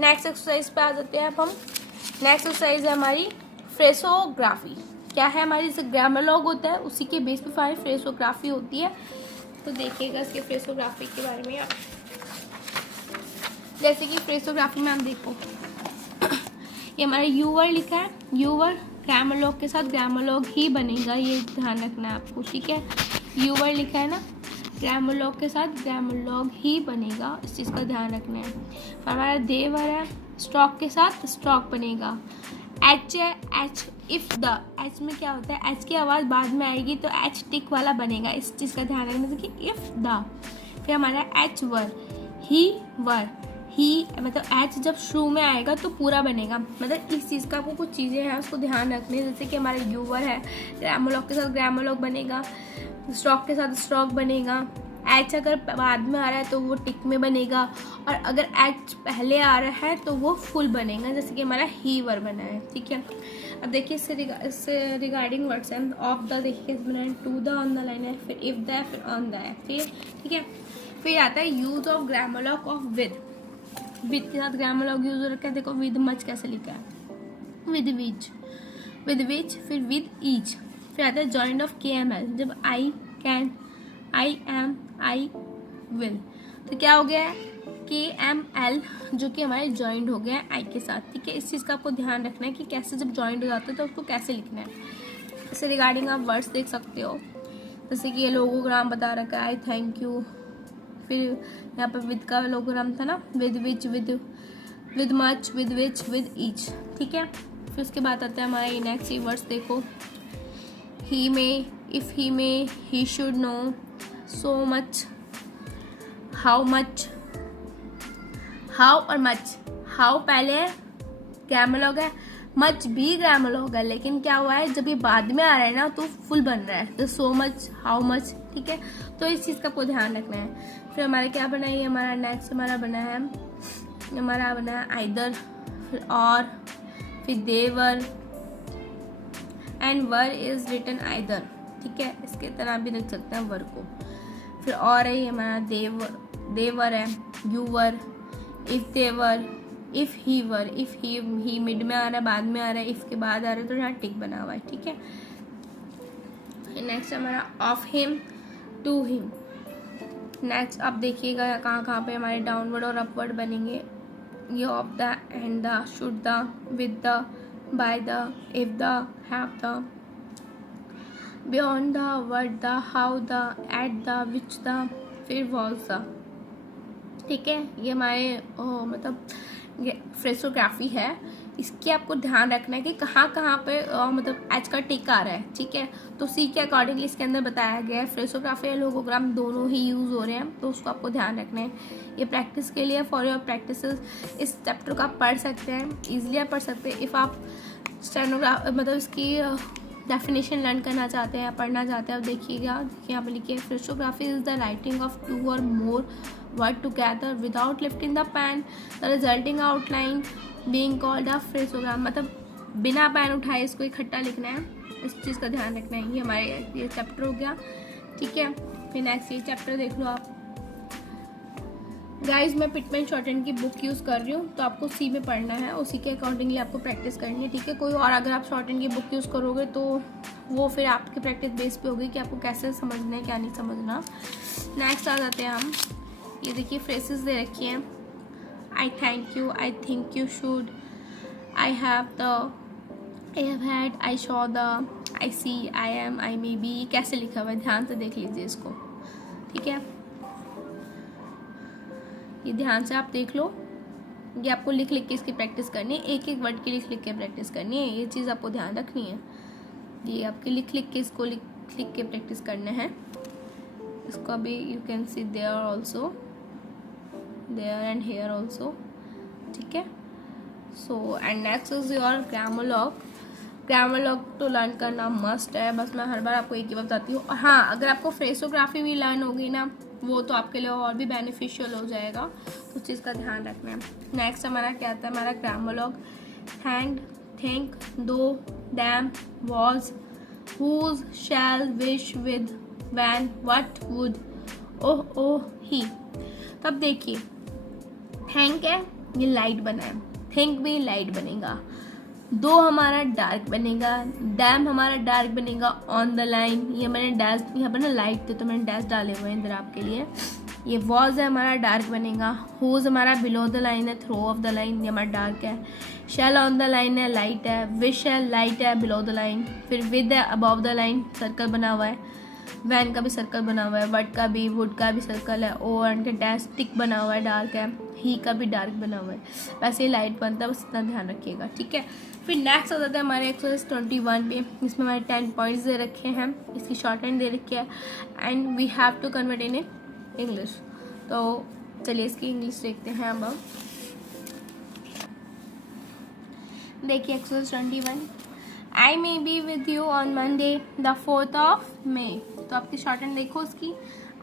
Next exercise पे आ जाते हैं अब हम। नेक्स्ट एक्सरसाइज है हमारी फ्रेसोग्राफी। क्या है हमारी, जैसे ग्रामर लॉग होता है उसी के बेस पे हमारी फ्रेसोग्राफी होती है। तो देखिएगा इसके फ्रेसोग्राफी के बारे में आप। जैसे कि फ्रेसोग्राफी में आप देखो, ये हमारा यूवर लिखा है, यूवर ग्रामर लॉग के साथ ग्रामर लॉग ही बनेगा, ये ध्यान रखना है आपको, ठीक है। यूवर लिखा है ना, ग्रामर लॉग के साथ ग्रामर लॉग ही बनेगा, इस चीज़ का ध्यान रखना है। और हमारा देवर है, स्टॉक के साथ स्टॉक बनेगा। एच है, एच इफ द, एच में क्या होता है, एच की आवाज़ बाद में आएगी तो एच टिक वाला बनेगा, इस चीज़ का ध्यान रखना है कि इफ द। फिर हमारा एच वर, ही वर, ही मतलब एच जब शुरू में आएगा तो पूरा बनेगा, मतलब इस चीज़ का आपको कुछ चीज़ें हैं उसको ध्यान रखनी है। जैसे कि हमारा यूवर है, ग्रामर लॉग के साथ ग्रामर लॉग बनेगा, स्टॉक के साथ स्टॉक बनेगा। एच अगर बाद में आ रहा है तो वो टिक में बनेगा, और अगर एच पहले आ रहा है तो वो फुल बनेगा, जैसे कि हमारा ही वर बना है, ठीक है। अब देखिए इससे रिगार्डिंग वर्ड्स हैं। ऑफ द देखिए बना है, to the on the line है, फिर इफ द है, फिर ऑन द है, ठीक है। फिर आता है use of grammar log of with. With के साथ ग्रामर लॉग यूज हो रखा है, देखो विद मच कैसे लिखा है, विद विच, फिर विद ईच। फिर आता है जॉइंट ऑफ के एम एल, जब I can, I am, I will, तो क्या हो गया है के एम एल, जो कि हमारे जॉइंट हो गया है आई के साथ, ठीक है। इस चीज़ का आपको ध्यान रखना है कि कैसे जब जॉइंट हो जाते हैं तो उसको कैसे लिखना है। इससे रिगार्डिंग आप वर्ड्स देख सकते हो, जैसे कि ये लोगोग्राम बता रखा है, आई थैंक यू। फिर यहाँ पर विद का लोगोग्राम था ना, with which, with much, with which, with each, ठीक है। फिर उसके बाद आता है हमारे नेक्स्ट वर्ड्स देखो, ही में, इफ ही में, he should know, so much, how much, how और मच। हाउ पहले ग्रामर लॉग है, मच भी ग्रामर लॉग है, लेकिन क्या हुआ है जब ये बाद में आ रहा है ना तो फुल बन रहा है, तो सो मच, हाउ मच, ठीक है। तो इस चीज़ का आपको ध्यान रखना है। फिर हमारा क्या बना है, ये हमारा नेक्स्ट हमारा बना है आइदर, फिर और, फिर there, and were is written either, ठीक है। इसके तरह भी लिख सकते हैं वर को। फिर और है ये हमारा देवर है, you were, if they were, if he were, if he mid में आ रहा है, बाद में आ रहा है, इफ के बाद आ रहा है तो यहाँ टिक बना हुआ है, ठीक है। नेक्स्ट हमारा of him, to him. Next आप देखिएगा कहाँ पे हमारे डाउनवर्ड और अपवर्ड बनेंगे। ये of the, and the, should the, with the, by the, if the, have the, beyond the, word the, how the, at the, which the, फिर was the, ठीक है। ये हमारे मतलब फ्रेसोग्राफी है, इसकी आपको ध्यान रखना है कि कहाँ पे मतलब एच का टिक आ रहा है, ठीक है। तो सी के अकॉर्डिंगली इसके अंदर बताया गया है। फ्रेसोग्राफी और लोगोग्राम दोनों ही यूज़ हो रहे हैं, तो उसको आपको ध्यान रखना है। ये प्रैक्टिस के लिए, फॉर योर प्रैक्टिस, इस चैप्टर को आप पढ़ सकते हैं, ईजिली आप पढ़ सकते हैं। इफ़ आप मतलब इसकी डेफिनेशन लर्न करना चाहते हैं, पढ़ना चाहते हैं, आप देखिएगा, देखिए यहाँ पर लिखिए, phraseography is the writing of two or more word together without lifting the pen, the resulting outline being called a phraseogram, मतलब बिना पेन उठाए इसको इकट्ठा लिखना है, इस चीज़ का ध्यान रखना है। ये हमारे ये चैप्टर हो गया, ठीक है। फिर नेक्स्ट ये चैप्टर देख लो आप। गाइज मैं पिटमैन शॉर्टहैंड की बुक यूज़ कर रही हूँ, तो आपको सी में पढ़ना है, उसी के अकॉर्डिंगली आपको प्रैक्टिस करनी है, ठीक है। कोई और अगर आप शॉर्टहैंड की बुक यूज़ करोगे तो वो फिर आपकी प्रैक्टिस बेस पे होगी कि आपको कैसे समझना है, क्या नहीं समझना। नेक्स्ट आ जाते हैं हम, ये देखिए फ्रेसेस दे रखी हैं, I thank you, I think you should, I have the, I have had, I saw the, I see, I am, I may be, कैसे लिखा हुआ है ध्यान से देख लीजिए इसको, ठीक है। ये ध्यान से आप देख लो, ये आपको लिख के इसकी प्रैक्टिस करनी है, एक एक वर्ड की लिख के प्रैक्टिस करनी है, ये चीज़ आपको ध्यान रखनी है। ये आपके लिख के इसको लिख के प्रैक्टिस करना है। इसको अभी you can see there also, there and here also, ठीक है। So and next is your grammar log. Grammar log तो लर्न करना मस्ट है, बस मैं हर बार आपको एक ही बताती हूँ। और हाँ, अगर आपको फ्रेसोग्राफी भी लर्न होगी ना, वो तो आपके लिए और भी बेनिफिशियल हो जाएगा, तो उस चीज़ का ध्यान रखना है। नेक्स्ट हमारा क्या आता है, हमारा ग्रामर लॉग, थैंक, थिंक, दो, dam, was, whose, shall, wish, with, when, what, would, ओह, ही। तब देखिए थैंक है, ये लाइट बना है, थिंक भी लाइट बनेगा, दो हमारा डार्क बनेगा, डैम हमारा डार्क बनेगा, ऑन द लाइन ये मैंने डैश, यहाँ पर ना लाइट थे तो मैंने डैश डाले हुए हैं इधर आपके लिए, ये वॉज है हमारा डार्क बनेगा, होज हमारा बिलो द लाइन है, थ्रो ऑफ द लाइन ये हमारा डार्क है, शेल ऑन द लाइन है लाइट है, विश है लाइट है बिलो द लाइन, फिर विद है अबव द लाइन सर्कल बना हुआ है, वैन का भी सर्कल बना हुआ है, वट का भी, वुड का भी सर्कल है, ओ एंड का डैश टिक बना हुआ है डार्क है, ही का भी डार्क बना हुआ है, वैसे ही लाइट बनता है, बस इतना ध्यान रखिएगा, ठीक है। फिर नेक्स्ट आ जाता है हमारे एक्सरसाइज 21 पे, इसमें हमारे 10 पॉइंट्स दे रखे हैं, इसकी शॉर्ट हैंड दे रखी है and we have to convert in English. तो चलिए इसकी इंग्लिश देखते हैं अब हम। देखिए exercise 21, I may be with you on Monday the 4th of May. तो आपकी शॉर्ट हैंड देखो उसकी,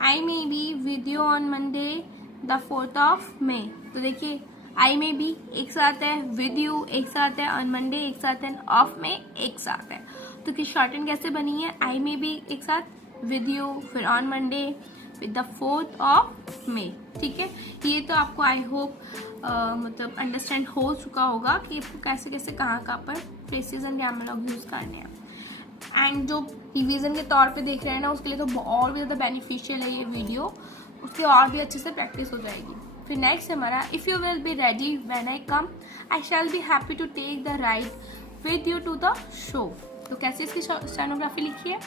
I may be with you on Monday the 4th of May. तो देखिए आई मे बी एक साथ है, विद यू एक साथ है, ऑन मंडे एक साथ है, ऑफ में एक साथ है। तो की शॉर्ट हैंड कैसे बनी है, आई मे बी एक साथ, विद यू, फिर on Monday, with the 4th of मे, ठीक है। ये तो आपको आई होप मतलब अंडरस्टैंड हो चुका होगा कि कैसे कैसे कहाँ पर phrases and grammar log use करने हैं। एंड जो रिवीजन के तौर पे देख रहे हैं ना, उसके लिए तो और भी ज़्यादा बेनिफिशियल है ये वीडियो, उससे और भी अच्छे से प्रैक्टिस हो जाएगी। फिर नेक्स्ट हमारा, if you will be ready when I come I shall be happy to take the ride with you to the show. तो कैसे इसकी स्टेनोग्राफी लिखी है,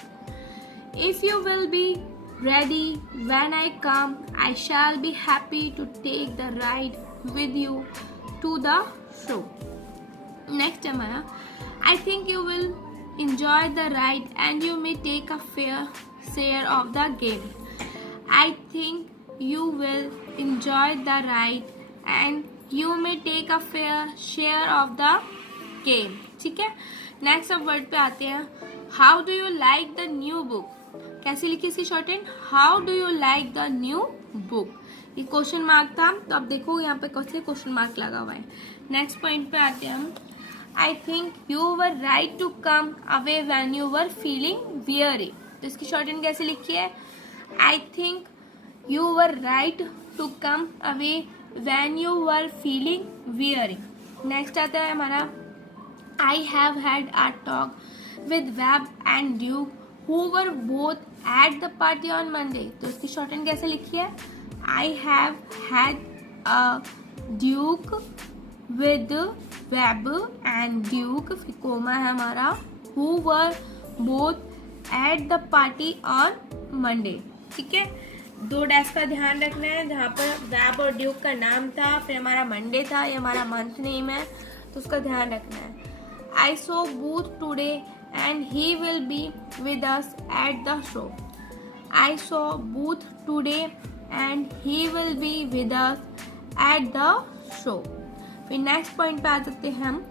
if you will be ready when I come I shall be happy to take the ride with you to the show. Next हमारा, I think you will enjoy the ride and you may take a fair share of the game. I think you will enjoy the ride and you may take a fair share of the game, ठीक है। Next अब word पे आते हैं, how do you like the new book। कैसे लिखी इसकी short hand, how do you like the new book. ये क्वेश्चन मार्क था, तो अब देखो यहाँ पे कैसे क्वेश्चन मार्क लगा हुआ है। नेक्स्ट पॉइंट पे आते हैं हम, I think you were right to come away when you were feeling weary. तो इसकी शॉर्ट हैंड कैसे लिखी है, I think you were right to come away when you were feeling weary. Next आता है हमारा, I have had a talk with Webb and Duke who were both at the party on Monday। तो इसकी short hand कैसे लिखी है, I have had a duke with web and duke, फिर coma है हमारा, who were both at the party on Monday, ठीक है। दो डैश का ध्यान रखना है, जहाँ पर वेब और ड्यूक का नाम था, फिर हमारा मंडे था, ये हमारा मंथ नेम है, तो उसका ध्यान रखना है। I saw Booth today and he will be with us at the show। I saw Booth today and he will be with us at the show। फिर नेक्स्ट पॉइंट पे आ सकते हैं हम,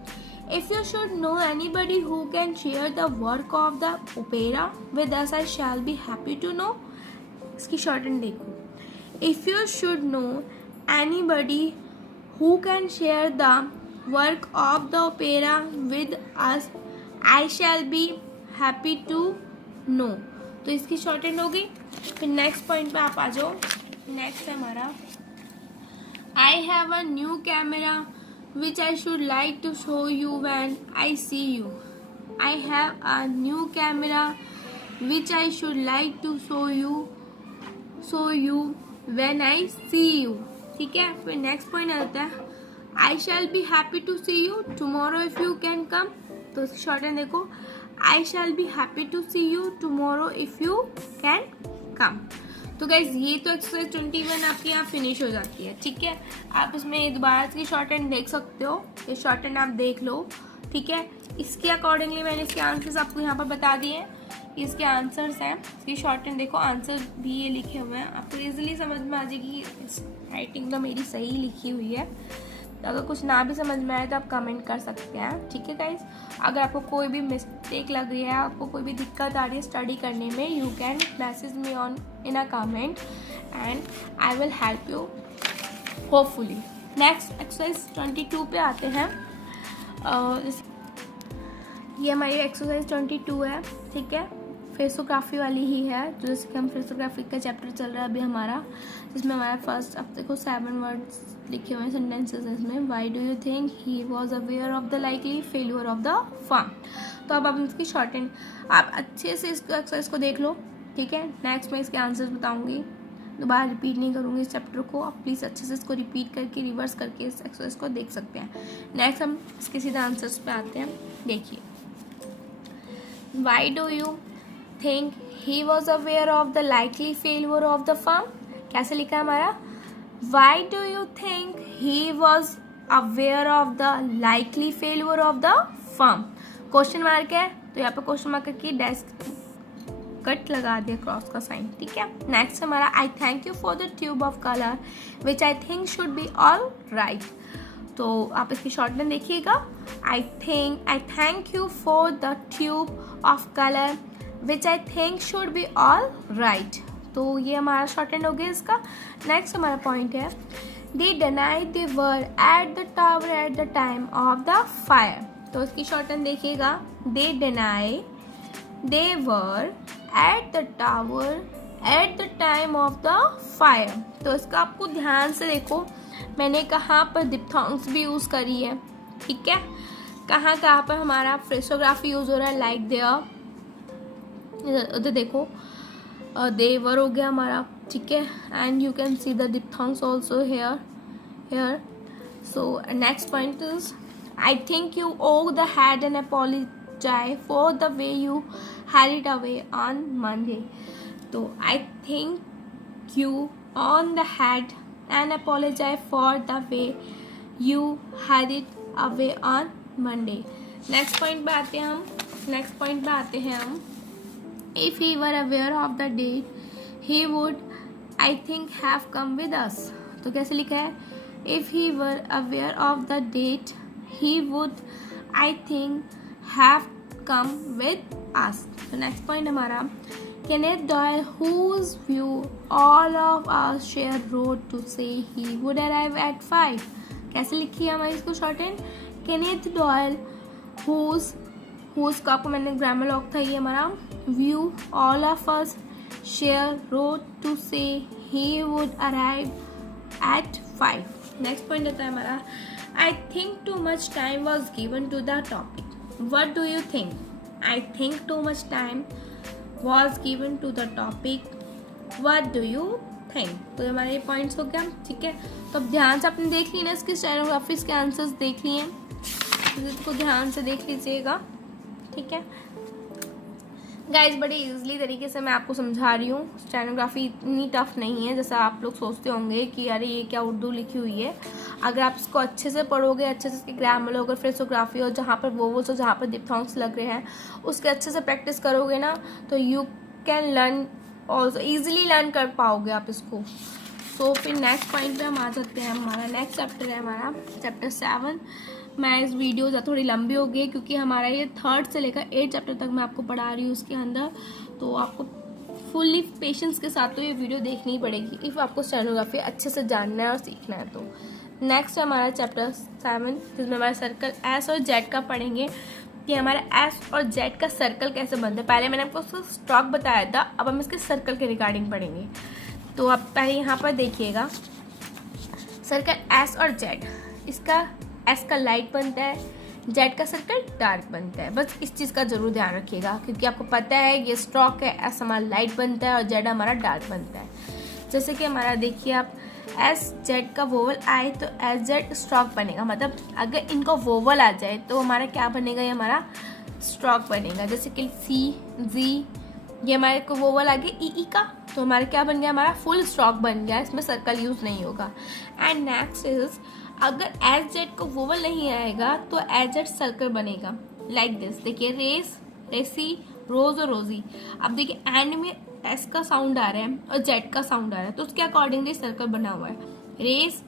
if you should know anybody who can share the work of the opera with us I shall be happy to know। इसकी short hand देखो, if you should know anybody who can share the work of the opera with us I shall be happy to know। तो इसकी short hand होगी। फिर next point पे आप आ जाओ, next है हमारा, I have a new camera which I should like to show you when I see you। I have a new camera which I should like to show you when I see you, ठीक है। फिर next point आता है, I shall be happy to see you tomorrow if you can come। तो short hand देखो, I shall be happy to see you tomorrow if you can come. तो guys ये तो एक्सरसाइज 21 आपकी यहाँ फिनिश हो जाती है, ठीक है। आप इसमें दोबारा की शॉर्ट हैंड देख सकते हो, ये शॉर्ट हैंड आप देख लो, ठीक है। इसके अकॉर्डिंगली मैंने इसके आंसर्स आपको यहाँ पर बता दिए, इसके आंसर्स हैं, इसकी शॉर्ट हैंड देखो, आंसर भी ये लिखे हुए हैं, आपको इजीली समझ में आ जाएगी। राइटिंग तो मेरी सही लिखी हुई है, तो अगर कुछ ना भी समझ में आए तो आप कमेंट कर सकते हैं, ठीक है गाइज। अगर आपको कोई भी मिस्टेक लग रही है, आपको कोई भी दिक्कत आ रही है स्टडी करने में, you can message me on in a comment and I will help you hopefully. Next exercise 22 पे आते हैं। ये हमारी एक्सरसाइज 22 है, ठीक है। फेसोग्राफी वाली ही है, जो जैसे कि हम फेसोग्राफी का चैप्टर चल रहा है अभी हमारा, जिसमें हमारा फर्स्ट, अब देखो 7 वर्ड्स लिखे हुए हैं सेंटेंसेस इसमें। Why do you think he was aware of the likely failure of the firm. तो अब आप इसकी शॉर्ट एंड आप अच्छे से इसको एक्सरसाइज को देख लो, ठीक है। नेक्स्ट मैं इसके आंसर्स बताऊंगी, दोबारा रिपीट नहीं करूँगी इस चैप्टर को। आप प्लीज़ अच्छे से इसको रिपीट करके रिवर्स करके इस एक्सरसाइज को देख सकते हैं। नेक्स्ट हम इसके सीधा आंसर्स पे आते हैं। देखिए, why do you think he was aware of the likely failure of the firm. कैसे लिखा है हमारा, why do you think he was aware of the likely failure of the firm. Question mark है, तो यहाँ पे क्वेश्चन मार्क की dash cut लगा दिया, क्रॉस का साइन, ठीक है। नेक्स्ट हमारा, आई thank you for the tube of colour which I think should be all right. तो आप इसकी शॉर्ट में देखिएगा, आई thank you for the tube of colour which I think should be all right. तो ये हमारा शॉर्ट एंड हो गया इसका। नेक्स्ट हमारा पॉइंट है, they denied they were at the tower at the time of the fire. तो इसकी शॉर्ट एंड देखिएगा, they deny they were at the tower at the time of the fire. तो इसका आपको ध्यान से देखो, मैंने कहाँ पर डिप्थोंग्स भी यूज़ करी है, ठीक है। कहाँ पर हमारा फ्रेसोग्राफी यूज़ हो रहा है, लाइक देयर, उधर देखो देवर हो गया हमारा, ठीक है। And you can see the diphthongs also here. So next point is, I think you owe the had an apologize for the way you had it away on Monday. तो I think you on the had and apologize for the way you had it away on Monday. Next point पे आते हैं हम, if he were aware of the date he would I think have come with us. तो कैसे लिखा है, if he were aware of the date he would I think have come with us. So next point हमारा, Kenneth Doyle, whose view all of us share, wrote to say he would arrive at 5. कैसे लिखी है हमारी इसको short and, Kenneth Doyle, whose का आपको मैंने grammar lock था, ये हमारा view all of us share, wrote to say he would arrive at 5. Next point आता है हमारा, I think too much time was given to the topic. What do you think? I think too much time was given to the topic. What do you think? तो हमारे ये points हो गया, ठीक है। तो अब ध्यान से आपने देख ली ना इसकी स्टेनोग्राफीज के आंसर्स देख लिए हैं, तो इसको ध्यान से देख लीजिएगा, ठीक है। गाइज, बड़े इजीली तरीके से मैं आपको समझा रही हूँ। स्टेनोग्राफी इतनी टफ नहीं है जैसा आप लोग सोचते होंगे कि अरे ये क्या उर्दू लिखी हुई है। अगर आप इसको अच्छे से पढ़ोगे, अच्छे से इसकी ग्रामर होगा, फ्रेसोग्राफी और जहाँ पर वोवल्स और जहाँ पर डिप्थोंग्स लग रहे हैं उसके अच्छे से प्रैक्टिस करोगे ना, तो you can learn also, easily learn कर पाओगे आप इसको। तो फिर नेक्स्ट पॉइंट पे हम आ जाते हैं। हमारा नेक्स्ट चैप्टर है हमारा चैप्टर 7। मैं इस वीडियो थोड़ी लंबी हो गई क्योंकि हमारा ये 3rd से लेकर 8 चैप्टर तक मैं आपको पढ़ा रही हूँ उसके अंदर, तो आपको फुल्ली पेशेंस के साथ तो ये वीडियो देखनी ही पड़ेगी इफ़ आपको स्टेनोग्राफी अच्छे से जानना है और सीखना है। तो नेक्स्ट हमारा चैप्टर 7, जिसमें हमारा सर्कल एस और जेड का पढ़ेंगे कि हमारा एस और जेड का सर्कल कैसे बनता है। पहले मैंने आपको उसका स्ट्रोक बताया था, अब हम इसके सर्कल के रिगार्डिंग पढ़ेंगे। तो आप पहले यहाँ पर देखिएगा, सर्कल एस और जेड, इसका एस का लाइट बनता है, जेड का सर्कल डार्क बनता है। बस इस चीज़ का जरूर ध्यान रखिएगा क्योंकि आपको पता है ये स्ट्रोक है, एस हमारा लाइट बनता है और जेड हमारा डार्क बनता है। जैसे कि हमारा देखिए आप, एस जेड का वोवल आए तो एस जेड स्ट्रोक बनेगा, मतलब अगर इनको वोवल आ जाए तो हमारा क्या बनेगा, ये हमारा स्ट्रोक बनेगा। जैसे कि सी जी, ये हमारे को वोवल आ गया ई का, तो हमारा क्या बन गया, हमारा फुल स्ट्रोक बन गया, इसमें सर्कल यूज नहीं होगा। एंड नेक्स्ट इज, अगर एस जेड को वोवल नहीं आएगा तो एस जेड सर्कल बनेगा लाइक दिस। देखिए रेस, रेसी, रोज और रोजी। अब देखिए एंड में एस का साउंड आ रहा है और जेड का साउंड आ रहा है, तो उसके अकॉर्डिंगली सर्कल बना हुआ है, रेस,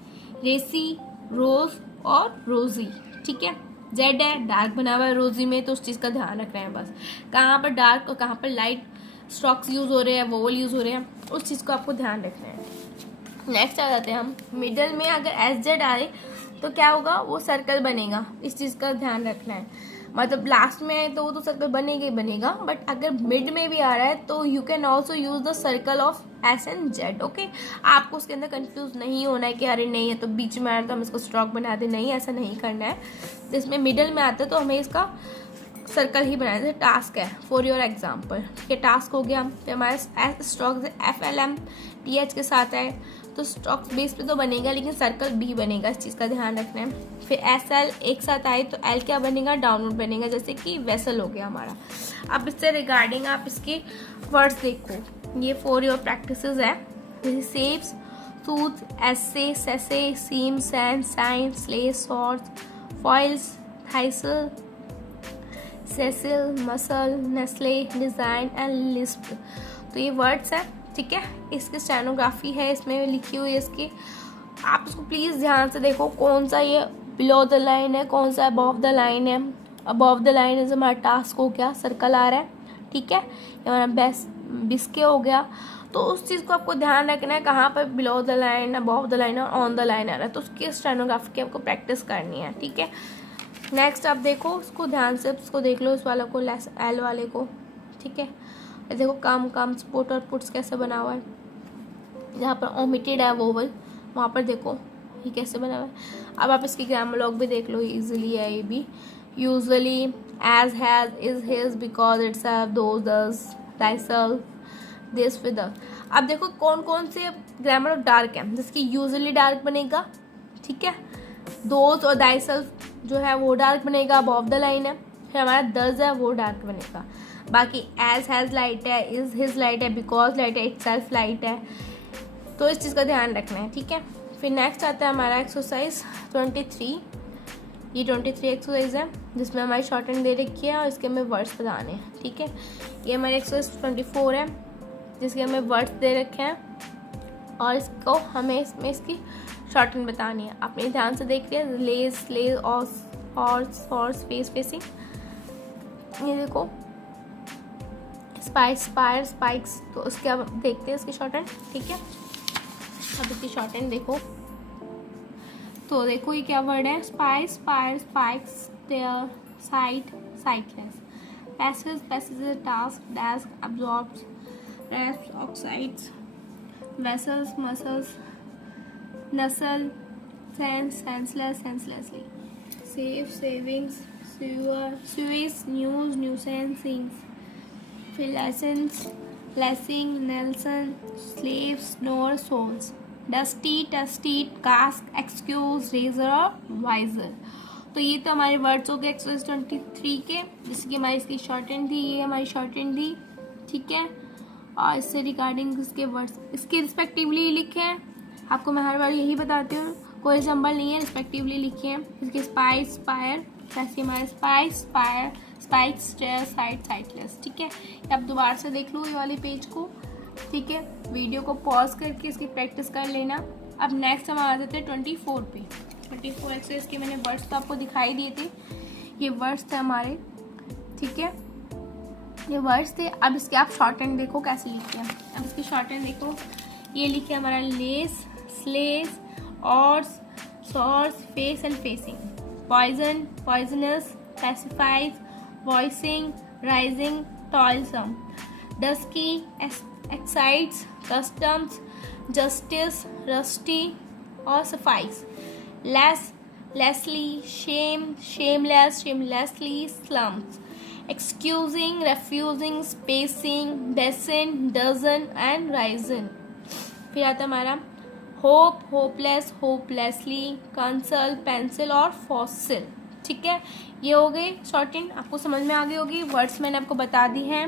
रेसी, रोज और रोजी, ठीक है। जेड है, डार्क बना हुआ है रोजी में, तो उस चीज़ का ध्यान रख रहे हैं बस, कहाँ पर डार्क और कहाँ पर लाइट स्ट्रोक्स यूज हो रहे हैं, वोवल यूज हो रहे हैं, उस चीज़ को आपको ध्यान रखना है। नेक्स्ट आ जाते हैं हम, मिडल में अगर एस जेड आए तो क्या होगा, वो सर्कल बनेगा, इस चीज़ का ध्यान रखना है। मतलब लास्ट में है तो वो तो सर्कल बनेगा ही बनेगा, बट अगर मिड में भी आ रहा है तो you can also use the circle of S and Z. Okay, आपको उसके अंदर कंफ्यूज नहीं होना है कि अरे नहीं है तो बीच में आ रहा है तो हम इसको स्ट्रोक बना दें, नहीं ऐसा नहीं करना है। तो इसमें मिडल में आता है तो हमें इसका सर्कल ही बनाना है। टास्क है फॉर योर एग्जाम्पल, ये टास्क हो गया। फिर हमारे स्ट्रोक FLMTH के साथ है तो स्ट्रोक बेस पे तो बनेगा लेकिन सर्कल भी बनेगा, इस चीज़ का ध्यान रखना है। फिर SL एक साथ आए तो L क्या बनेगा, डाउनवर्ड बनेगा, जैसे कि वेसल हो गया हमारा। अब इससे रिगार्डिंग आप इसके वर्ड्स देखो, ये फॉर योर प्रैक्टिसेस है। जैसे सेव्स, सूथ, एसे, सेसे, seem, sand, sign, slay, sort, foils, thistle, Cecil, muscle, nestle, design and lisp. तो ये वर्ड्स हैं, ठीक है। इसकी स्टेनोग्राफी है इसमें लिखी हुई है इसकी, आप इसको प्लीज़ ध्यान से देखो कौन सा ये बिलो द लाइन है, कौन सा अबव द लाइन है। अबव द लाइन इज हमारा टास्क हो गया, सर्कल आ रहा है, ठीक है। ये हमारा बिस्के हो गया। तो उस चीज़ को आपको ध्यान रखना है कहाँ पर below the line, above the line और ऑन द लाइन आ रहा है, तो उसकी स्टेनोग्राफी की आपको प्रैक्टिस करनी है, ठीक है। नेक्स्ट आप देखो उसको ध्यान से, उसको देख लो, इस वाले को, L वाले को, ठीक है। देखो कम पुट और पुट्स कैसे बना हुआ है, जहाँ पर ओमिटेड है वोवल वहाँ पर देखो ये कैसे बना हुआ है। अब आप इसकी ग्रामर लॉग भी देख लो, इजीली है ये भी। Usually, as, has, is, his, because, itself, those, thus, thyself, this, with. अब देखो कौन कौन से ग्रामर डार्क है, जिसकी यूजुअली डार्क बनेगा, ठीक है। दोज और थाइसेल्फ जो है वो डार्क बनेगा, अबव द लाइन है। फिर हमारा दस है वो डार्क बनेगा। बाकी एज, हैज लाइट है, इज, हिज लाइट है, बिकॉज लाइट है, इटसेल्फ लाइट है। तो इस चीज़ का ध्यान रखना है, ठीक है। फिर नेक्स्ट आता है हमारा एक्सरसाइज 23। ये 23 एक्सरसाइज है जिसमें हमारी शॉर्ट हैंड दे रखी है और इसके हमें वर्ड्स बताने हैं, ठीक है। ये हमारी एक्सरसाइज 24 है जिसके हमें वर्ड्स दे रखे हैं और इसको हमें इसमें इसकी शॉर्ट हैंड बतानी है। आपने ध्यान से देख लिया, लेस, ले, हॉर्स, फेस, फेसिंग। ये देखो स्पाइस, स्पायर, स्पाइक्स। तो उसके अब देखते हैं इसकी शॉर्ट हैंड, ठीक है। अब इसकी शॉर्ट हैंड देखो, तो देखो ये क्या वर्ड है, spice, spire, spikes, stair, sight, sightless, passage, passage, task, desk, absorbs, reps, oxides, vessels, muscles, nasal, sense, senseless, senselessly, save, savings, sewer, sewage, news, nuisance, things, फिर lessons, blessing, Nelson, slave, snore, souls, dusty, tusty, cask, excuse, razor और wiser। तो ये तो हमारे words हो गए exercise 23 के, जिसकी हमारी इसकी शॉर्ट हैंड थी, ये हमारी शॉर्ट हैंड थी, ठीक है। और इससे रिगार्डिंग इसके वर्ड्स इसके रिस्पेक्टिवली लिखे हैं। आपको मैं हर बार यही बताती हूँ, कोई संबल नहीं है, रिस्पेक्टिवली लिखे हैं। इसके स्पाइस, स्पायर, ऐसे हमारे spice, spire, spike, stair, side, sideless, ठीक है। अब दोबारा से देख लो ये वाले पेज को, ठीक है। वीडियो को पॉज करके इसकी प्रैक्टिस कर लेना। अब नेक्स्ट हम आ जाते हैं 24 पे। 24 एक्सरसाइज के मैंने वर्ड्स तो आपको दिखाई दिए थे, ये वर्ड्स थे हमारे, ठीक है। ये वर्ड्स थे। अब इसके आप शॉर्ट हैंड देखो कैसे लिखे हैं। अब इसकी शॉर्ट हैंड देखो, ये लिखे हमारा less, slays, oars, sores, face and facing, poison, poisonous, pacifies, voicing, rising, toilsome, dusky, excites, customs, justice, rusty और suffice, less, Leslie, shame, shameless, shamelessly, slums, excusing, refusing, spacing, decent, dozen and risen। फिर आता है हमारा hope, hopeless, hopelessly, Kansal, pencil और fossil, ठीक है। ये हो गए शॉर्ट हैंड, आपको समझ में आ गई होगी। वर्ड्स मैंने आपको बता दी हैं,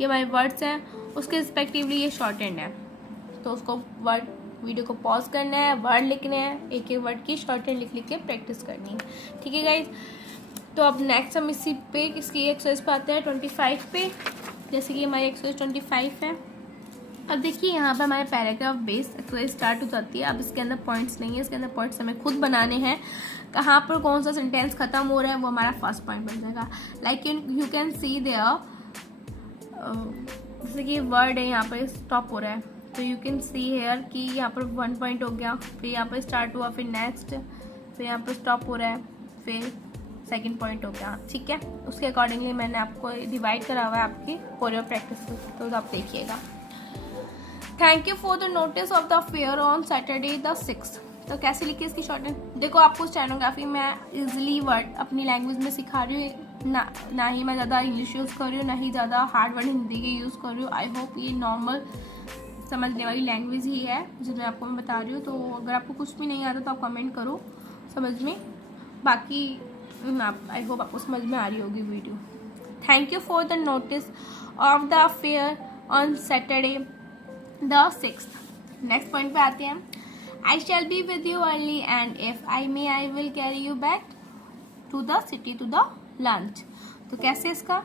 ये हमारे वर्ड्स हैं, उसके रिस्पेक्टिवली ये शॉर्ट हैंड है। तो उसको वर्ड वीडियो को पॉज करना है, वर्ड लिखने हैं, एक एक वर्ड की शॉर्ट हैंड लिख के प्रैक्टिस करनी है, ठीक है गाइज। तो अब नेक्स्ट हम इसी पे इसकी एक्सरसाइज पे आते हैं 25 पे। जैसे कि हमारी एक्सरसाइज 25 है। अब देखिए यहाँ पे हमारे पैराग्राफ बेस एक्सरसाइज स्टार्ट हो जाती है। अब इसके अंदर पॉइंट्स नहीं है, इसके अंदर पॉइंट्स हमें खुद बनाने हैं। कहाँ पर कौन सा सेंटेंस खत्म हो रहा है वो हमारा फर्स्ट पॉइंट बन जाएगा। Like you can see there, जैसे कि वर्ड है यहाँ पर स्टॉप हो रहा है, तो यू कैन सी हेयर कि यहाँ पर 1 पॉइंट हो गया, फिर यहाँ पर स्टार्ट हुआ, फिर नेक्स्ट, फिर यहाँ पर स्टॉप हो रहा है, फिर सेकंड पॉइंट हो गया, ठीक है। उसके अकॉर्डिंगली मैंने आपको डिवाइड करा हुआ है आपकी कोरियो प्रैक्टिस को, तो आप देखिएगा। Thank you for the notice of the fair on Saturday the 6th। तो कैसे लिखी इसकी शॉर्ट हैंड? देखो आपको स्टेनोग्राफी मैं इजीली वर्ड अपनी लैंग्वेज में सिखा रही हूँ, ना ही मैं ज़्यादा इंग्लिश यूज़ कर रही हूँ, ना ही ज़्यादा हार्ड वर्ड हिंदी के यूज़ कर रही हूँ। आई होप ये नॉर्मल समझने वाली लैंग्वेज ही है जिसमें आपको मैं बता रही हूँ। तो अगर आपको कुछ भी नहीं आता तो आप कमेंट करो समझ में, बाकी आई होप आपको समझ में आ रही होगी video. Thank you for the notice of the fair on Saturday the 6th। Next point पे आते हैं। I shall be with you early and if I may I will carry you back to the city to the lunch. तो कैसे इसका?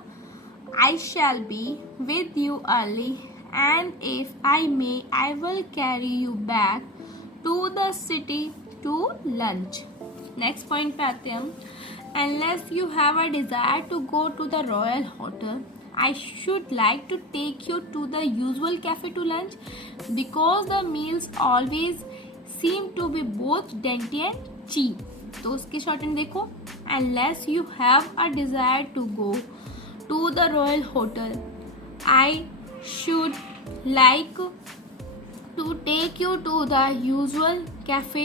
I shall be with you early and if I may I will carry you back to the city to lunch। next point पे आते हैं हम। unless you have a desire to go to the Royal Hotel I should like to take you to the usual cafe to lunch because the meals always seem to be both dainty and cheap। तो उसकी short hand देखो, unless you have a desire to go to the Royal Hotel I should like to take you to the usual cafe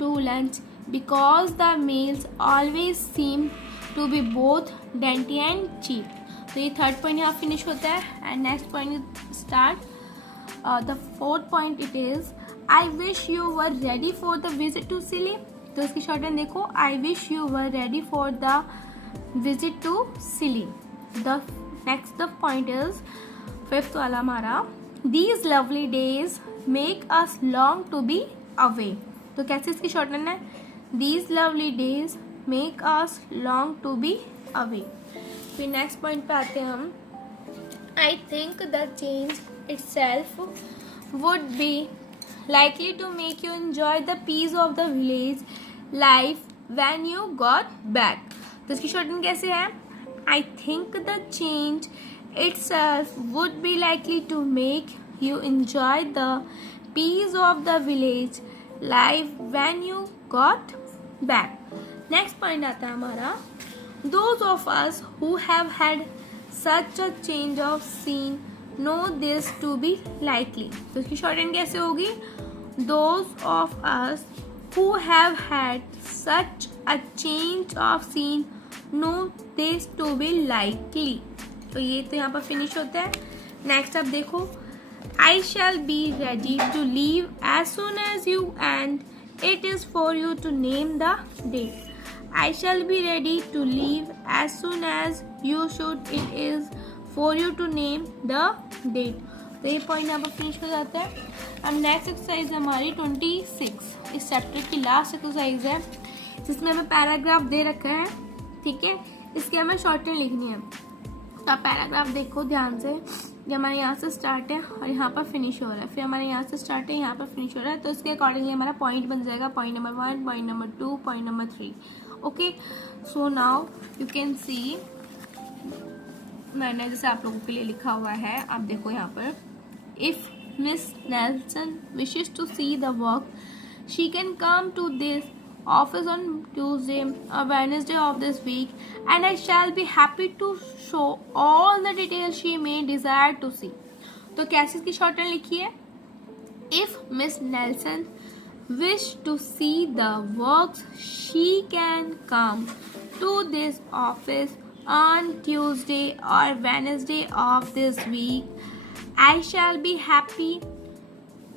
to lunch because the meals always seem to be both dainty and cheap। तो ये third point यहाँ finish होता है and next point start. The fourth point it is I wish you were ready for the visit to Sicily. तो इसकी short hand देखो, I wish you were ready for the visit to Sicily. The next the point is fifth वाला हमारा, these lovely days make us long to be away. तो कैसे इसकी short hand है? These lovely days make us long to be away. फिर next point पे आते हैं हम। I think the change itself would be likely to make you enjoy the peace of the village life when you got back। तो इसकी short hand कैसे है? I think the change itself would be likely to make you enjoy the peace of the village life when you got back। next point आता है हमारा, those of us who have had such a change of scene know this to be likely। तो इसकी short hand कैसे होगी? those of us who have had such a change of scene know this to be likely। तो ये तो यहाँ पर finish होता है। नेक्स्ट अब देखो, I shall be ready to leave as soon as you and it is for you to name the date। I shall be ready to leave as soon as you should it is for you to name the date। तो ये point यहाँ पर finish हो जाता है। अब next exercise हमारी 26 इस चैप्टर की लास्ट एक्सरसाइज है जिसमें हमें पैराग्राफ दे रखा है, ठीक है। इसके हमें शॉर्ट हैंड लिखनी है। तो आप पैराग्राफ देखो ध्यान से, ये हमारे यहाँ से स्टार्ट है और यहाँ पर फिनिश हो रहा है, फिर हमारे यहाँ से स्टार्ट है यहाँ पर फिनिश हो रहा है। तो इसके अकॉर्डिंगली हमारा पॉइंट बन जाएगा point number 1, point number 2, point number 3। Okay, so now you can सी, मैंने जैसे आप लोगों के लिए लिखा हुआ है, आप देखो यहाँ पर, if Miss Nelson wishes to see the work, she can come to this office on Tuesday or Wednesday of this week, and I shall be happy to show all the details she may desire to see। तो कैसे इसकी short hand लिखी है? If Miss Nelson wish to see the works, she can come to this office on Tuesday or Wednesday of this week। I shall be happy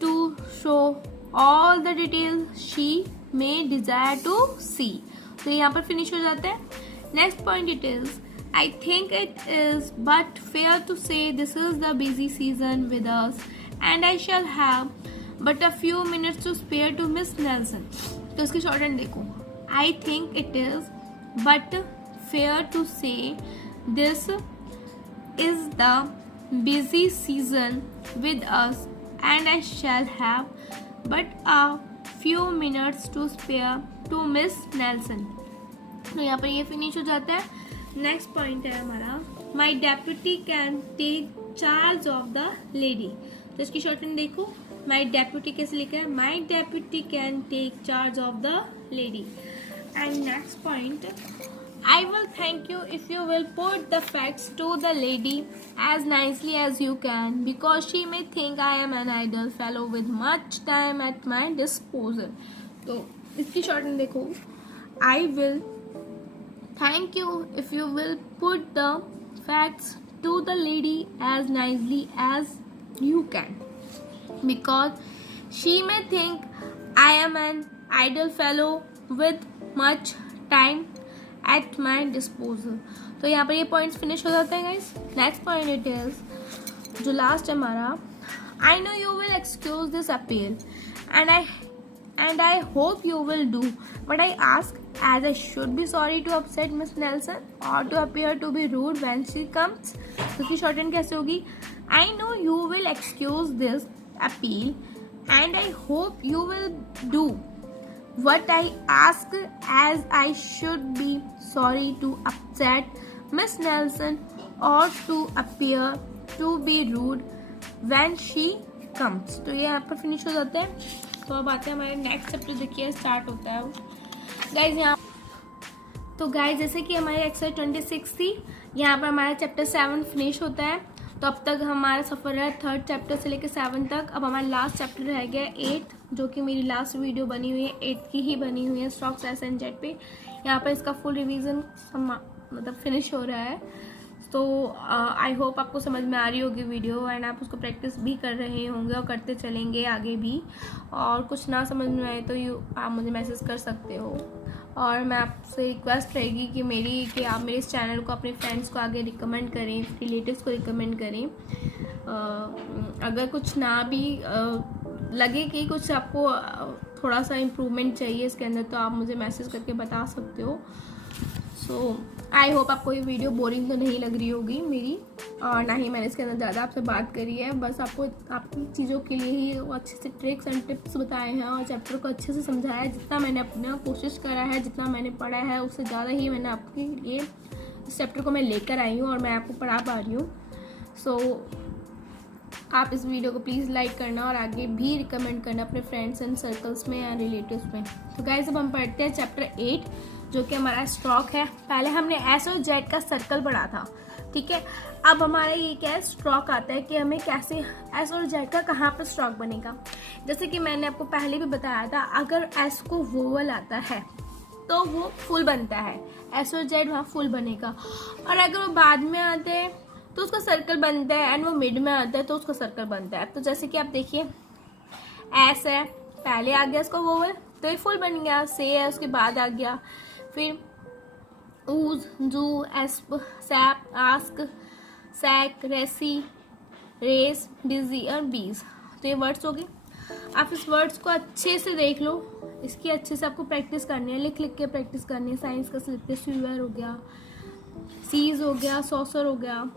to show all the details she may desire to see। तो यहाँ पर finish हो जाता है। Next point it is, I think it is but fair to say this is the busy season with us and I shall have but a few minutes to spare to Miss Nelson। तो इसकी short hand देखो, I think it is but fair to say this is the busy season with us and I shall have but a few minutes to spare to Miss Nelson। तो यहाँ पर ये finish हो जाता है। Next point है हमारा, My deputy can take charge of the lady। तो इसकी शॉर्ट हैंड देखो, My deputy कैसे लिखा है? My deputy can take charge of the lady। And next point, I will thank you if you will put the facts to the lady as nicely as you can, because she may think I am an idle fellow with much time at my disposal. तो इसकी short में देखो, I will thank you if you will put the facts to the lady as nicely as you can, because she may think I am an idle fellow with much time at my disposal. तो यहाँ पर ये points finish हो जाते हैं guys. Next point it is जो last है हमारा, I know you will excuse this appeal and I hope you will do, but I ask as I should be sorry to upset Miss Nelson or to appear to be rude when she comes. तो इसकी short and कैसे होगी? I know you will excuse this appeal and I hope you will do what I ask as I should be sorry to upset Miss Nelson or to appear to be rude when she comes. तो ये यहाँ पर finish हो जाते हैं. तो अब आते हैं हमारे नेक्स्ट चैप्टर. देखिए स्टार्ट होता है गाइज यहाँ. तो गाइज जैसे कि हमारी एक्सरसाइज 26 थी, यहाँ पर हमारा चैप्टर 7 फिनिश होता है. तो अब तक हमारा सफ़र है 3rd चैप्टर से लेकर 7 तक. अब हमारा लास्ट चैप्टर रह गया 8, जो कि मेरी लास्ट वीडियो बनी हुई है 8 की ही बनी हुई है स्टॉक्स एस एंड जेड पे. यहाँ पर इसका फुल रिवीजन मतलब फिनिश हो रहा है. तो आई होप आपको समझ में आ रही होगी वीडियो, एंड आप उसको प्रैक्टिस भी कर रहे होंगे और करते चलेंगे आगे भी. और कुछ ना समझ में आए तो आप मुझे मैसेज कर सकते हो. और मैं आपसे रिक्वेस्ट रहेगी कि आप मेरे इस चैनल को अपने फ्रेंड्स को आगे रिकमेंड करें, रिलेटिव्स को रिकमेंड करें. अगर कुछ ना भी लगे कि कुछ आपको थोड़ा सा इम्प्रूवमेंट चाहिए इसके अंदर, तो आप मुझे मैसेज करके बता सकते हो. सो आई होप आपको ये वीडियो बोरिंग तो नहीं लग रही होगी मेरी, और ना ही मैंने इसके अंदर ज़्यादा आपसे बात करी है. बस आपको आपकी चीज़ों के लिए ही अच्छे से ट्रिक्स एंड टिप्स बताए हैं और चैप्टर को अच्छे से समझाया है. जितना मैंने अपना कोशिश करा है, जितना मैंने पढ़ा है, उससे ज़्यादा ही मैंने आपके लिए इस चैप्टर को मैं लेकर आई हूँ और मैं आपको पढ़ा पा रही हूँ. सो आप इस वीडियो को प्लीज़ लाइक करना और आगे भी रिकमेंड करना अपने फ्रेंड्स एंड सर्कल्स में या रिलेटिव्स में. तो गाइस अब हम पढ़ते हैं चैप्टर 8, जो कि हमारा स्ट्रोक है. पहले हमने एस और जेड का सर्कल पढ़ा था, ठीक है. अब हमारा ये क्या है, स्ट्रोक आता है कि हमें कैसे एस और जेड का कहाँ पर स्ट्रोक बनेगा. जैसे कि मैंने आपको पहले भी बताया था, अगर एस को वोवल आता है तो वो फुल बनता है, एस और जेड वहाँ फुल बनेगा. और अगर वो बाद में आते हैं तो उसका सर्कल बनता है, एंड वो मिड में आता है तो उसका सर्कल बनता है. तो जैसे कि आप देखिए, एस है, पहले आ गया इसका वोवल तो ये फुल बन गया. से है, उसके बाद आ गया फिर ऊज, जू, एस्प, सैप, आस्क, सैक, रेसी, रेस, बिजी और बीज. तो ये वर्ड्स हो गए. आप इस वर्ड्स को अच्छे से देख लो, इसकी अच्छे से आपको प्रैक्टिस करनी है, लिख लिख के प्रैक्टिस करनी है. साइंस का लिखते स्यूअर हो गया, सीज हो गया, सॉसर हो गया,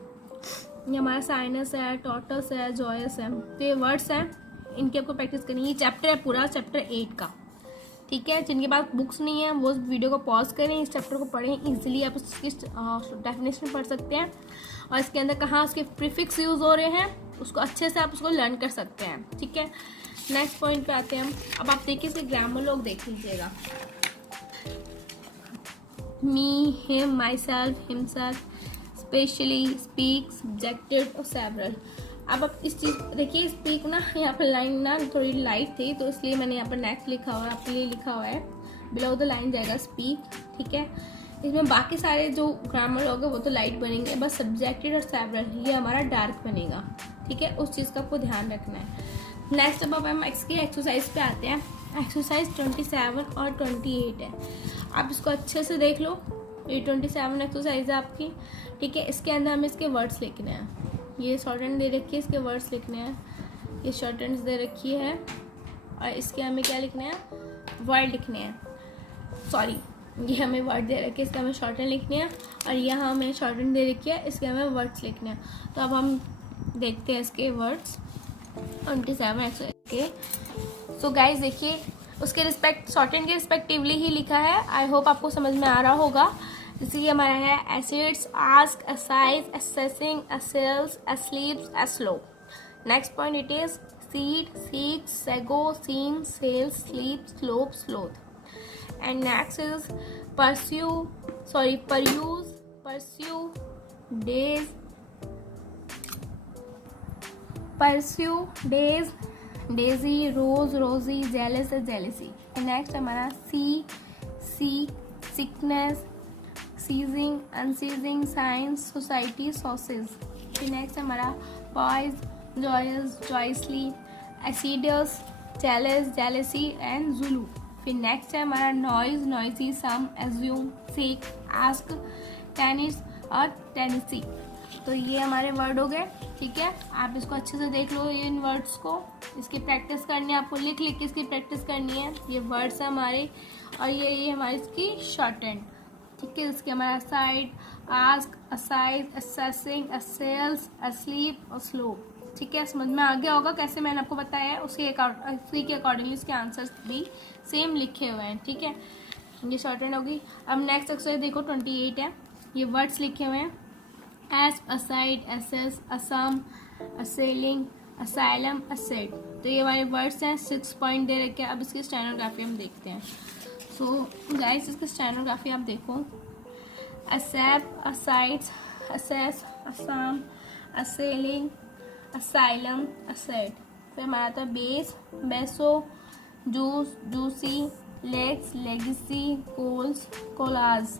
ये हमारा साइनस है, टॉटस है, जॉयस है. तो ये वर्ड्स हैं, इनकी आपको प्रैक्टिस करनी है. ये चैप्टर है पूरा चैप्टर 8 का, ठीक है. जिनके पास बुक्स नहीं है वो इस वीडियो को पॉज करें, इस चैप्टर को पढ़ें. इजीली आप इसकी डेफिनेशन पढ़ सकते हैं और इसके अंदर कहाँ उसके प्रीफिक्स यूज हो रहे हैं उसको अच्छे से आप उसको लर्न कर सकते हैं, ठीक है. नेक्स्ट पॉइंट पे आते हैं हम. अब आप देखिए इसके ग्रामर लोग देख लीजिएगा. Me, him, myself, himself, specially, speak, subjected और सेवरल. अब आप इस चीज़ देखिए, स्पीक ना यहाँ पर लाइन ना थोड़ी लाइट थी तो इसलिए मैंने यहाँ पर नेक्स्ट लिखा हुआ है, आपके लिए लिखा हुआ है. बिलो द लाइन जाएगा स्पीक, ठीक है. इसमें बाकी सारे जो ग्रामर होगा वो तो लाइट बनेंगे, बस सब्जेक्टेड और सेवरल ये हमारा डार्क बनेगा, ठीक है. उस चीज़ का आपको ध्यान रखना है. नेक्स्ट अब हम इसकी एक्सरसाइज पे आते हैं. एक्सरसाइज 27 और 28 है. आप इसको अच्छे से देख लो. ये 27 एक्सरसाइज है आपकी, ठीक है. इसके अंदर हमें इसके वर्ड्स लिखने हैं. ये शॉर्ट हैंड दे रखी है, इसके वर्ड्स लिखने हैं. ये शॉर्ट हैंड दे रखी है और इसके हमें क्या लिखने हैं, वर्ड लिखने हैं. सॉरी, ये हमें वर्ड दे रखी है, इसके हमें शॉर्ट हैंड लिखने हैं. और यहाँ हमें शॉर्ट हैंड दे रखी है, इसके हमें वर्ड्स लिखने हैं. तो अब हम देखते हैं इसके वर्ड्स 27 एक्सरसाइज के. सो गाइज देखिए, उसके रिस्पेक्ट शॉर्ट हैंड के रिस्पेक्टिवली ही लिखा है. आई होप आपको समझ में आ रहा होगा. जैसे कि हमारा है acids, ask, assize, assessing, assails, asleeps, aslow. Next point it is seed, seeks, sago, seen, sales, sleep, slope, sloth. And next is peruse, days, daisy, rose, rosy, jealous है jealousy. नेक्स्ट हमारा seek, sickness, seizing, unceasing, science, society, sauces. फिर next हमारा poise, joyous, joyously, assiduous, jealous, jealousy and Zulu. फिर next है हमारा noise, noisy, some, assume, seek, ask, tennis और Tennessee. तो ये हमारे वर्ड हो गए. ठीक है, आप इसको अच्छे से देख लो इन वर्ड्स को. इसकी प्रैक्टिस करनी है आपको, लिख के इसकी प्रैक्टिस करनी है. ये वर्ड्स है हमारे और ये हमारी इसकी शॉर्ट हैंड. ठीक है, इसके हमारा side, ask, aside, assessing, assails, asleep और स्लो. ठीक है, समझ में आ गया होगा कैसे मैंने आपको बताया है. उसी के अकॉर्डिंगली इसके आंसर्स भी सेम लिखे हुए हैं. ठीक है, ये शॉर्ट हैंड होगी. अब नेक्स्ट एक्सरसाइज देखो 28 है. ये वर्ड्स लिखे हुए हैं ace, aside, aces, Assam, assailing, asylum, asset. तो ये हमारे वर्ड्स हैं. 6 पॉइंट दे रखे हैं. अब इसकी स्टेनोग्राफी हम देखते हैं. सो गाइस, इसकी स्टेनोग्राफी आप देखो. असेप, asides, aces, Assam, assailing, asylum, asset. फिर हमारा था base, basso, juice, juicy, legs, legacy, coals, collage.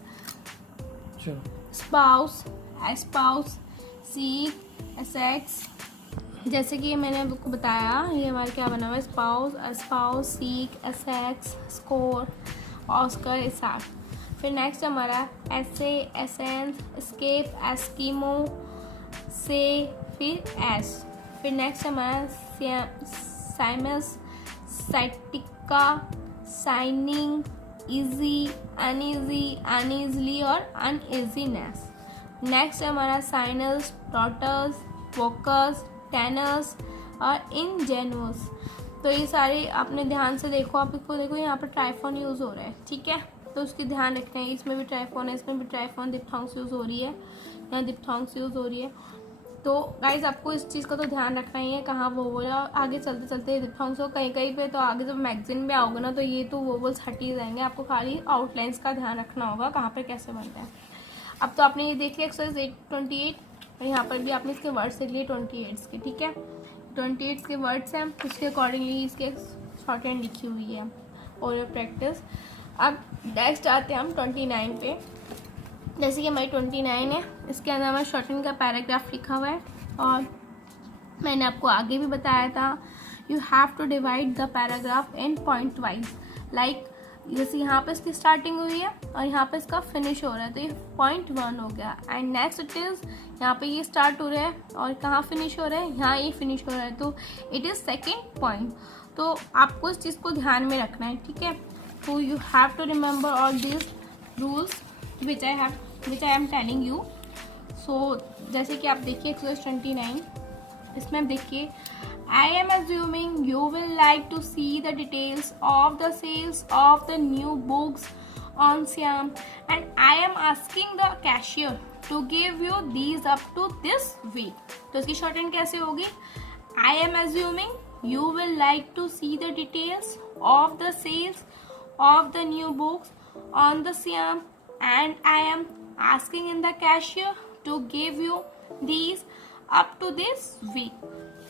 Spouse, espouse, seek, Essex. जैसे कि मैंने आपको बताया, ये हमारा क्या बना हुआ है, spouse, espouse, seek, Essex, score, Oscar, Isaac. फिर नेक्स्ट हमारा एसे, एसेंस, एस्केप, एस्कीमो, से, फिर एस. फिर नेक्स्ट हमारा साइमस, साइटिका, साइनिंग, इजी, अनइजी, अनइजली और अनइजीनेस. नेक्स्ट हमारा साइनस, टॉटर्स, फोकस, टेनस और इनजेनुअस. तो ये सारे आपने ध्यान से देखो. आप इसको देखो, यहाँ पर ट्राइफोन यूज़ हो रहा है. ठीक है, तो उसकी ध्यान रखना है. इसमें भी ट्राइफोन है, इसमें भी ट्राइफोन, डिप्थोंग्स यूज़ हो रही है, यहाँ डिप्थोंग्स यूज़ हो रही है. तो गाइज आपको इस चीज़ का तो ध्यान रखना ही है कहाँ वो बोला. आगे चलते चलते डिप्थोंग्स हो कहीं कहीं पे, तो आगे जब मैगजीन में आओगे ना तो ये तो वोवल्स हट ही जाएंगे. आपको खाली आउटलाइंस का ध्यान रखना होगा कहाँ पे कैसे बनता है. अब तो आपने ये देख लिया एक्सरसाइज 28 और यहाँ पर भी आपने इसके वर्ड्स देख लिए 28 के. ठीक है, 28 के वर्ड्स हैं, उसके अकॉर्डिंगली इसके शॉर्ट हैंड लिखी हुई है और प्रैक्टिस. अब नेक्स्ट आते हैं हम 29 पे. जैसे कि हमारी 29 है, इसके अंदर हमारा शॉर्ट हैंड का पैराग्राफ लिखा हुआ है और मैंने आपको आगे भी बताया था you have to divide the paragraph in point wise. Like जैसे यहाँ पे इसकी स्टार्टिंग हुई है और यहाँ पे इसका फिनिश हो रहा है, तो ये पॉइंट 1 हो गया. एंड नेक्स्ट इट इज़, यहाँ पे ये स्टार्ट हो रहा है और कहाँ फिनिश हो रहा है, यहाँ ये फिनिश हो रहा है, तो इट इज़ सेकेंड पॉइंट. तो आपको इस चीज़ को ध्यान में रखना है. ठीक है, तो you have to remember all this rules which I am telling you. So जैसे कि आप देखिए एक्सरसाइज 29, इसमें आप देखिए I am assuming you will like to see the details of the sales of the new books on Siam and I am asking the cashier to give you these up to this week. तो इसकी short hand कैसे होगी? I am assuming you will like to see the details of the sales of the new books on the Siam and I am asking in the cashier to give you these up to this week.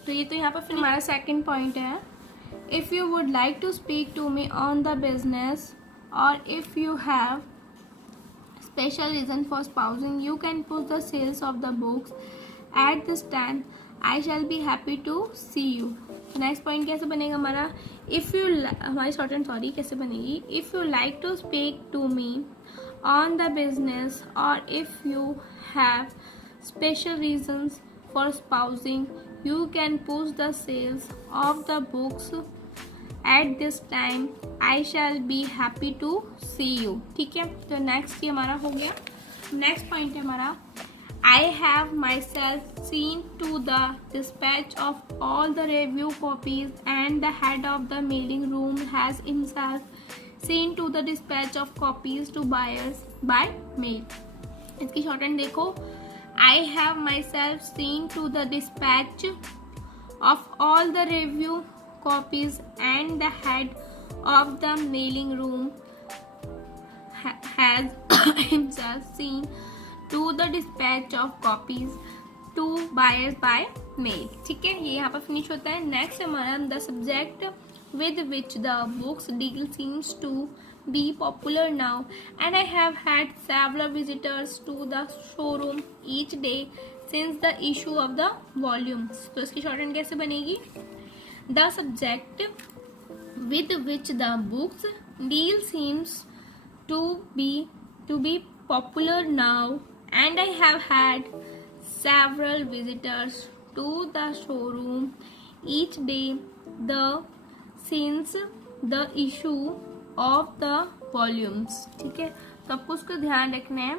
तो ये तो यहाँ पर फिर हमारा second point है. If you would like to speak to me on the business or if you have special reason for spousing, you can push the sales of the books at this time. I shall be happy to see you. Next point कैसे बनेगा हमारा? If you, हमारी short and sorry कैसे बनेगी? If you like to speak to me on the business or if you have special reasons for spousing, you can push the sales of the books at this time. I shall be happy to see you. ठीक है, तो next ये हमारा हो गया. Next point है हमारा I have myself seen to the dispatch of all the review copies and the head of the mailing room has himself seen to the dispatch of copies to buyers by mail. इसकी short hand देखो. I have myself seen to the dispatch of all the review copies and the head of the mailing room has himself seen to the dispatch of copies to buyers by mail. ठीक है, ये यहाँ पर finish होता है. Next हमारा the subject with which the books deal seems to be popular now, and I have had several visitors to the showroom each day since the issue of the volumes. तो इसकी short hand कैसे बनेगी? The subject with which the books deal seems to be popular now, and I have had several visitors to the showroom each day since the issue of the volumes. ठीक है, तो आपको उसका ध्यान रखना है,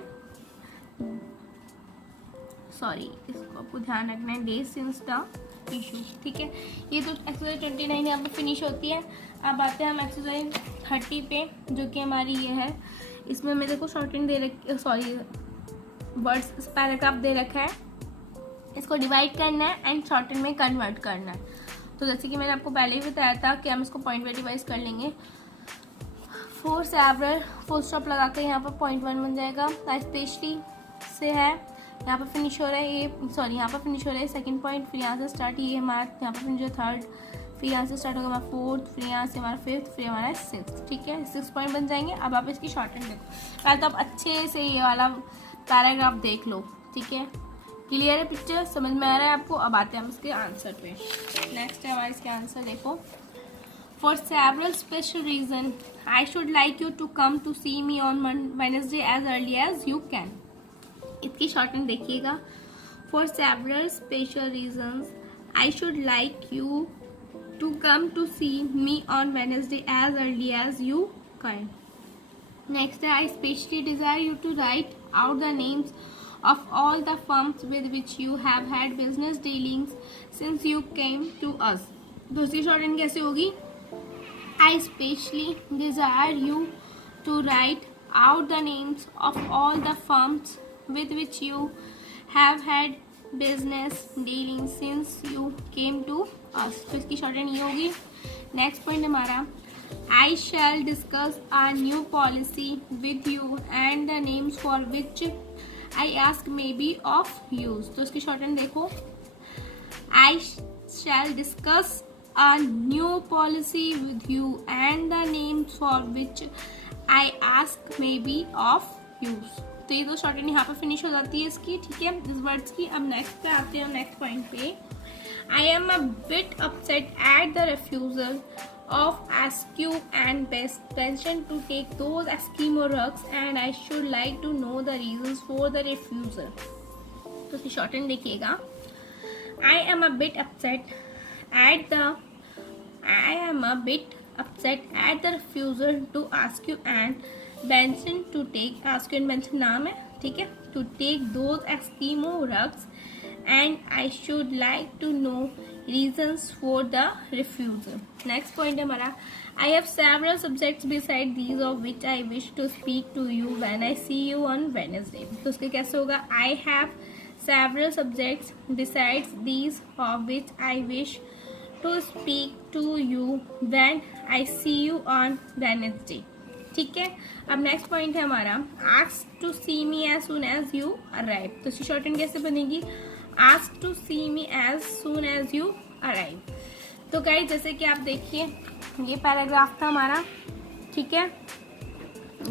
इसको आपको ध्यान रखना है, डे सिंस द इशू. ठीक है, ये तो एक्सरसाइज 29 यहाँ पे फिनिश होती है. अब आते हैं हम एक्सरसाइज 30 पे, जो कि हमारी ये है. इसमें मेरे को शॉर्टेन दे वर्ड्स पैराग्राफ दे रखा है, इसको डिवाइड करना है एंड शॉर्टेन में कन्वर्ट करना है. तो जैसे कि मैंने आपको पहले ही बताया था कि हम इसको पॉइंट वाइज डिवाइड कर लेंगे. फॉर सेवरल फुल स्टॉप लगा कर यहाँ पर पॉइंट 1 बन जाएगा. स्पेशली से है, यहाँ पर फिनिश हो रहा है ये, यहाँ पर फिनिश हो रहा है सेकंड पॉइंट. फिर यहाँ से स्टार्ट ये हमारा यहाँ पर फिनिश हो थर्ड, फिर यहाँ से स्टार्ट होगा हमारा फोर्थ, फिर यहाँ से हमारा फिफ्थ, फिर हमारा सिक्स. ठीक है, 6 पॉइंट बन जाएंगे. अब आप इसकी शॉर्टेन देखो. पहले तो आप अच्छे से ये वाला पैराग्राफ देख लो. ठीक है, क्लियर है, पिक्चर समझ में आ रहा है आपको. अब आते हैं हम इसके आंसर पे. नेक्स्ट है हमारा इसके आंसर देखो. For several special reason I should like you to come to see me on Wednesday as early as you can. इसकी शॉर्टेन देखिएगा. For several special reasons I should like you to come to see me on Wednesday as early as you can. Next है I specially desire you to write out the names of all the firms with which you have had business dealings since you came to us. दूसरी shorten कैसे होगी? I specially desire you to write out the names of all the firms with which you have had business dealings since you came to us. तो इसकी shorten ये होगी. Next point हमारा I shall discuss a new policy with you and the names for which I ask may be of use. तो इसकी shorten देखो. I shall discuss a new policy with you and the names for which I ask may be of use. तो ये दो shorten यहाँ पर finish हो जाती है इसकी. ठीक है, इस वर्ड्स की. अब नेक्स्ट पे आते हैं. नेक्स्ट पॉइंट पे I am a bit upset at the refusal of Askew and Benson to take those Eskimo rugs, and I should like to know the reasons for the refusal. तो इसकी shorthand देखिएगा. I am a bit upset at the refusal to Askew and Benson to take, Askew and Benson नाम है. ठीक है, to take those Eskimo rugs, and I should like to know reasons for the refusal. Next point है हमारा I have several subjects beside these of which I wish to speak to you when I see you on Wednesday. तो उसके कैसे होगा? I have several subjects besides these of which I wish to speak to you when I see you on Wednesday. ठीक है, अब next point है हमारा ask to see me as soon as you arrive. तो इसकी shorten कैसे बनेगी? ask to see me as soon as you arrive. तो गाइस जैसे कि आप देखिए ये पैराग्राफ था हमारा. ठीक है,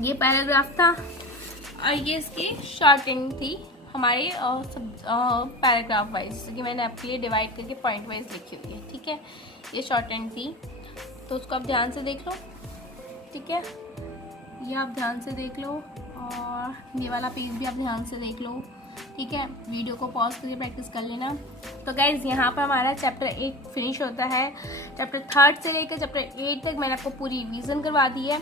ये पैराग्राफ था और ये इसकी शॉर्टेन थी हमारे पैराग्राफ वाइज, जैसे कि मैंने आपके लिए डिवाइड करके पॉइंट वाइज लिखी हुई है. ठीक है, ये शॉर्टेन थी तो उसको आप ध्यान से देख लो. ठीक है, ये आप ध्यान से देख लो और ये वाला पेज भी आप ध्यान से देख लो. ठीक है, वीडियो को पॉज करके प्रैक्टिस कर लेना. तो गाइज यहाँ पर हमारा चैप्टर 8 फिनिश होता है. चैप्टर 3 से लेकर चैप्टर 8 तक मैंने आपको पूरी रिवीजन करवा दी है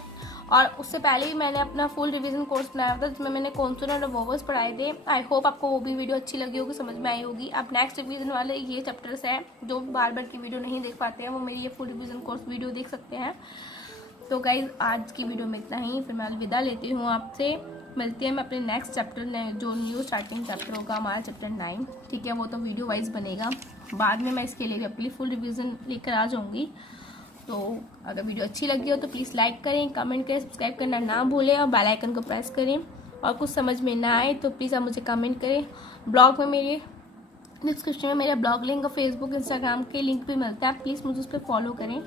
और उससे पहले भी मैंने अपना फुल रिवीजन कोर्स बनाया था जिसमें मैंने कॉन्सोनेंट और वोवल्स पढ़ाए थे. आई होप आपको वो भी वीडियो अच्छी लगी होगी, समझ में आई होगी. अब नेक्स्ट रिवीजन वाले ये चैप्टर्स हैं जो बार बार की वीडियो नहीं देख पाते हैं वो मेरी ये फुल रिवीजन कोर्स वीडियो देख सकते हैं. तो गाइज आज की वीडियो में इतना ही. फिर मैं विदा लेती हूँ आपसे. मिलती है मैं अपने नेक्स्ट चैप्टर में जो न्यू स्टार्टिंग चैप्टर होगा हमारा चैप्टर 9. ठीक है, वो तो वीडियो वाइज बनेगा. बाद में मैं इसके लिए भी आपके लिए फुल रिवीजन लेकर आ जाऊँगी तो अगर वीडियो अच्छी लगी हो तो प्लीज़ लाइक करें, कमेंट करें, सब्सक्राइब करना ना भूलें और बेल आइकन को प्रेस करें। और कुछ समझ में ना आए तो प्लीज़ आप मुझे कमेंट करें। ब्लॉग में मेरे डिस्क्रिप्शन में मेरा ब्लॉग लिंक और फेसबुक इंस्टाग्राम के लिंक भी मिलता है, आप प्लीज़ मुझे उस पर फॉलो करें।